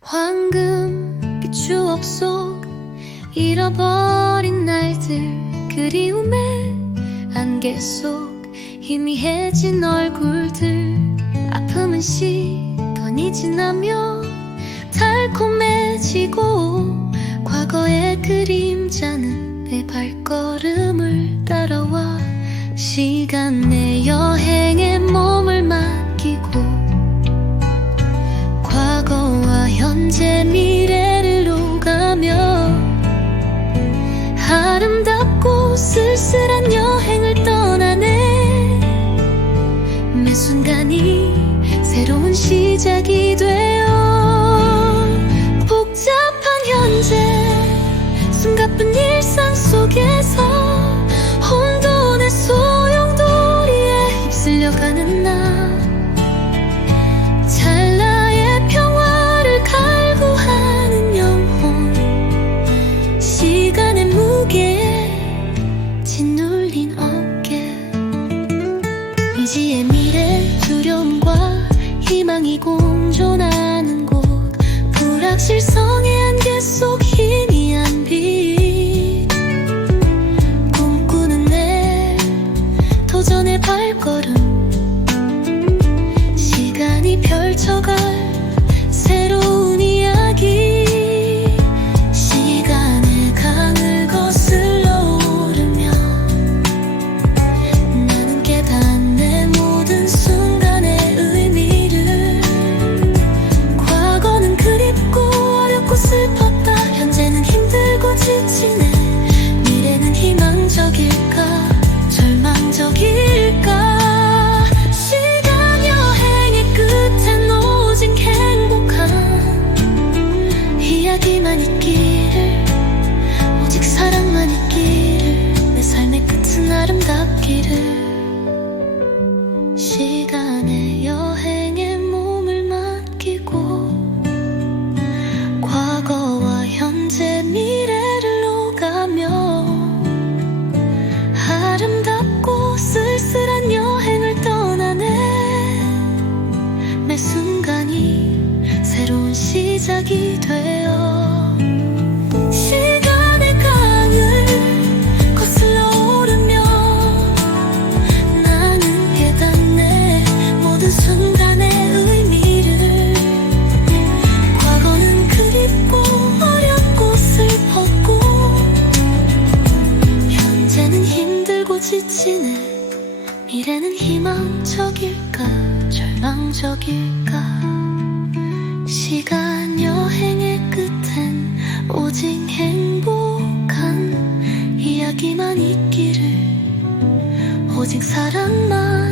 황금빛 추억 속 잃어버린 날들 그리움의 안개 속 희미해진 얼굴들 아픔은 시간이 지나며 달콤해지고 과거의 그림자는 내 발걸 순간이 새로운 시작이 희망이 공존하는 곳. 불확실성의 안개 속 희미 희망적일까? 절망적일까 시작이 되어 시간의 강을 거슬러 오르며 나는 깨닫네 모든 순간의 의미를. 과거는 그립고 어렵고 슬펐고 현재는 힘들고 지치네. 미래는 희망적일까 절망적일까? 시간 행복한 이야기만 있기를 오직 사랑만